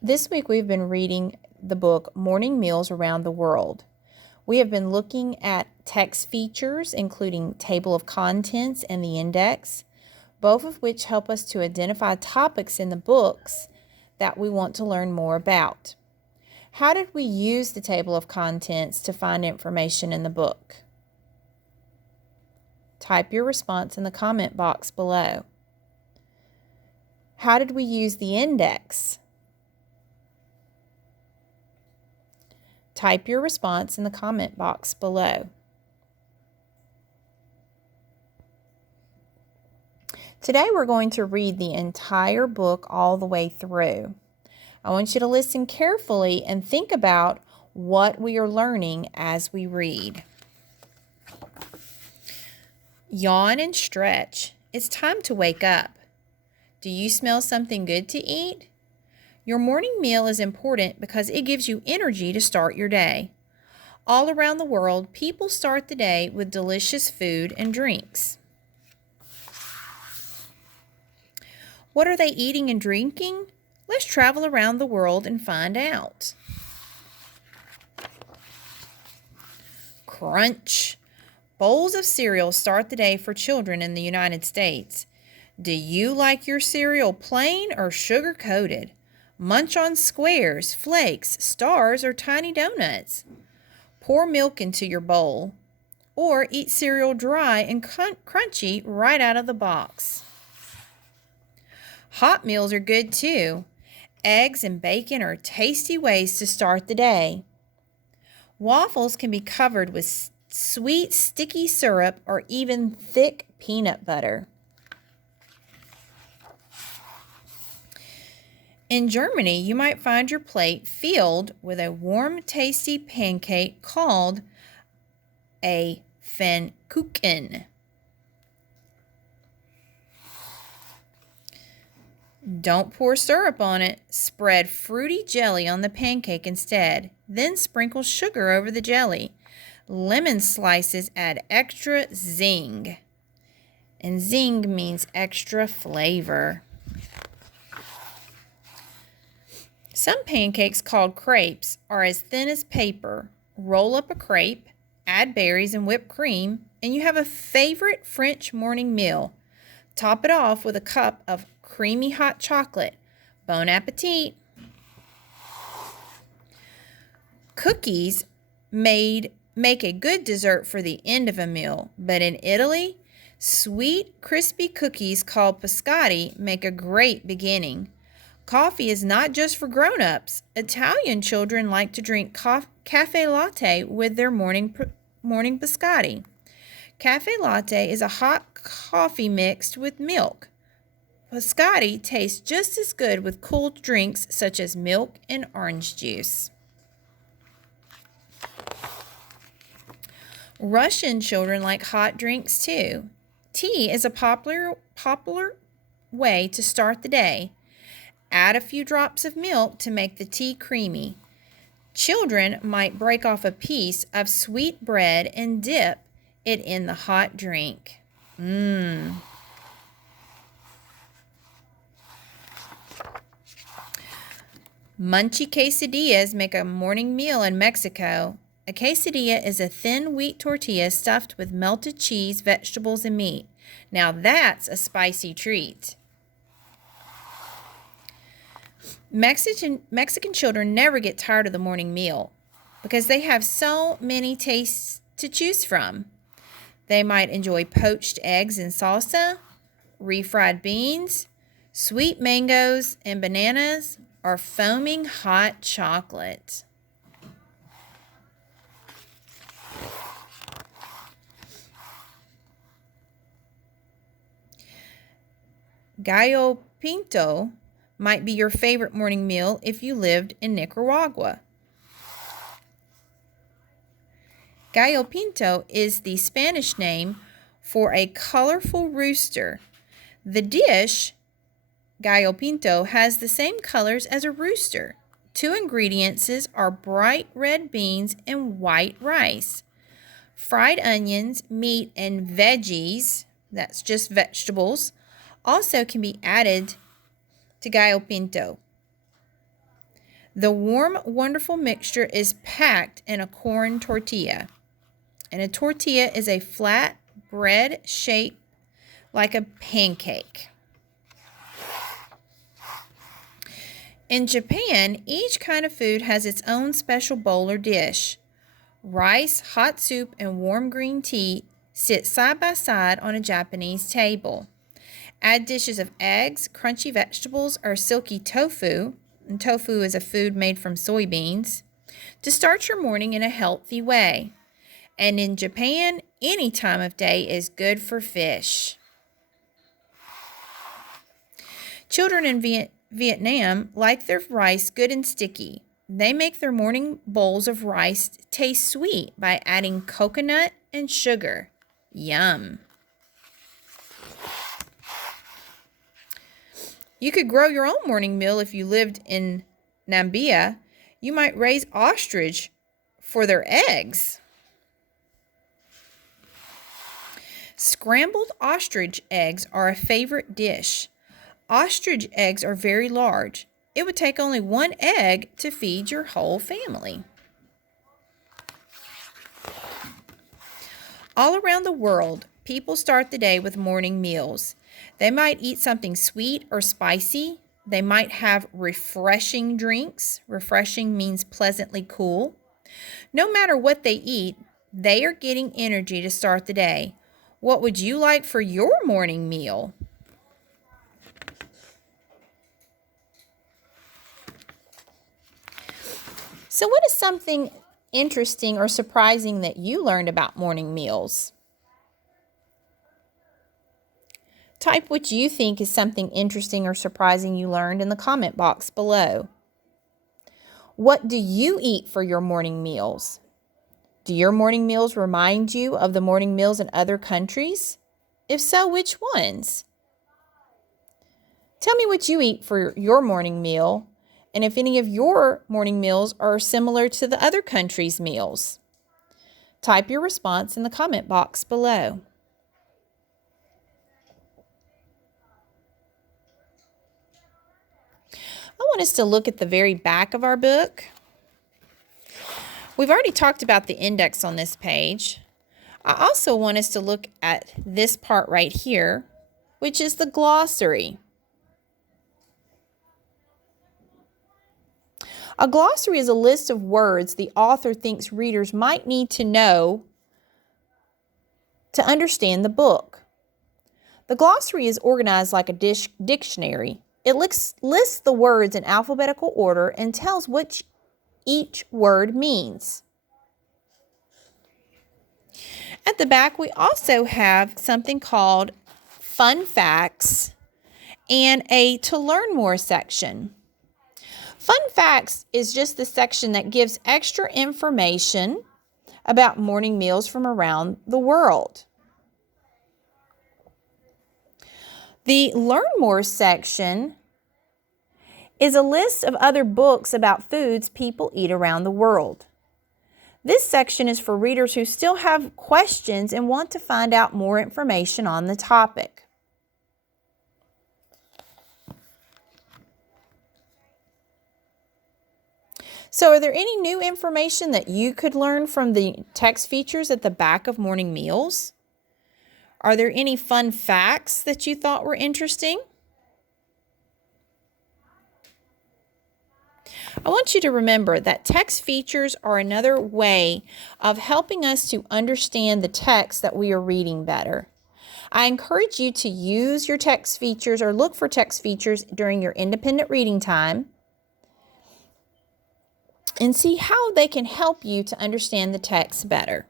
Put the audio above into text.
This week we've been reading the book Morning Meals Around the World. We have been looking at text features, including table of contents and the index, both of which help us to identify topics in the books that we want to learn more about. How did we use the table of contents to find information in the book? Type your response in the comment box below. How did we use the index? Type your response in the comment box below. Today we're going to read the entire book all the way through. I want you to listen carefully and think about what we are learning as we read. Yawn and stretch. It's time to wake up. Do you smell something good to eat? Your morning meal is important because it gives you energy to start your day. All around the world, people start the day with delicious food and drinks. What are they eating and drinking? Let's travel around the world and find out. Crunch. Bowls of cereal start the day for children in the United States. Do you like your cereal plain or sugar-coated? Munch on squares, flakes, stars, or tiny donuts. Pour milk into your bowl, or eat cereal dry and crunchy right out of the box. Hot meals are good too. Eggs and bacon are tasty ways to start the day. Waffles can be covered with sweet, sticky syrup or even thick peanut butter. In Germany, you might find your plate filled with a warm, tasty pancake called a Pfannkuchen. Don't pour syrup on it. Spread fruity jelly on the pancake instead. Then sprinkle sugar over the jelly. Lemon slices add extra zing. And zing means extra flavor. Some pancakes called crepes are as thin as paper. Roll up a crepe, add berries and whipped cream, and you have a favorite French morning meal. Top it off with a cup of creamy hot chocolate. Bon appetit! Cookies make a good dessert for the end of a meal, but in Italy, sweet, crispy cookies called biscotti make a great beginning. Coffee is not just for grown-ups. Italian children like to drink cafe latte with their morning biscotti. Cafe latte is a hot coffee mixed with milk. Biscotti tastes just as good with cooled drinks such as milk and orange juice. Russian children like hot drinks too. Tea is a popular way to start the day. Add a few drops of milk to make the tea creamy. Children might break off a piece of sweet bread and dip it in the hot drink. Munchy quesadillas make a morning meal in Mexico. A quesadilla is a thin wheat tortilla stuffed with melted cheese, vegetables, and meat. Now that's a spicy treat. Mexican children never get tired of the morning meal because they have so many tastes to choose from. They might enjoy poached eggs in salsa, refried beans, sweet mangoes and bananas, or foaming hot chocolate. Gallo pinto might be your favorite morning meal if you lived in Nicaragua. Gallo pinto is the Spanish name for a colorful rooster. The dish, gallo pinto, has the same colors as a rooster. 2 ingredients are bright red beans and white rice. Fried onions, meat, and veggies, that's just vegetables, also can be added to gallo pinto. The warm, wonderful mixture is packed in a corn tortilla. And a tortilla is a flat bread shaped like a pancake. In Japan, each kind of food has its own special bowl or dish. Rice, hot soup, and warm green tea sit side by side on a Japanese table. Add dishes of eggs, crunchy vegetables, or silky tofu, and tofu is a food made from soybeans, to start your morning in a healthy way. And in Japan, any time of day is good for fish. Children in Vietnam like their rice good and sticky. They make their morning bowls of rice taste sweet by adding coconut and sugar. Yum. You could grow your own morning meal if you lived in Namibia. You might raise ostrich for their eggs. Scrambled ostrich eggs are a favorite dish. Ostrich eggs are very large. It would take only one egg to feed your whole family. All around the world, people start the day with morning meals. They might eat something sweet or spicy. They might have refreshing drinks. Refreshing means pleasantly cool. No matter what they eat, they are getting energy to start the day. What would you like for your morning meal? So what is something interesting or surprising that you learned about morning meals? Type what you think is something interesting or surprising you learned in the comment box below. What do you eat for your morning meals? Do your morning meals remind you of the morning meals in other countries? If so, which ones? Tell me what you eat for your morning meal, and if any of your morning meals are similar to the other countries' meals. Type your response in the comment box below. I want us to look at the very back of our book. We've already talked about the index on this page. I also want us to look at this part right here, which is the glossary. A glossary is a list of words the author thinks readers might need to know to understand the book. The glossary is organized like a dictionary. It lists the words in alphabetical order and tells what each word means. At the back, we also have something called Fun Facts and a To Learn More section. Fun Facts is just the section that gives extra information about morning meals from around the world. The Learn More section is a list of other books about foods people eat around the world. This section is for readers who still have questions and want to find out more information on the topic. So, are there any new information that you could learn from the text features at the back of morning meals? Are there any fun facts that you thought were interesting? I want you to remember that text features are another way of helping us to understand the text that we are reading better. I encourage you to use your text features or look for text features during your independent reading time and see how they can help you to understand the text better.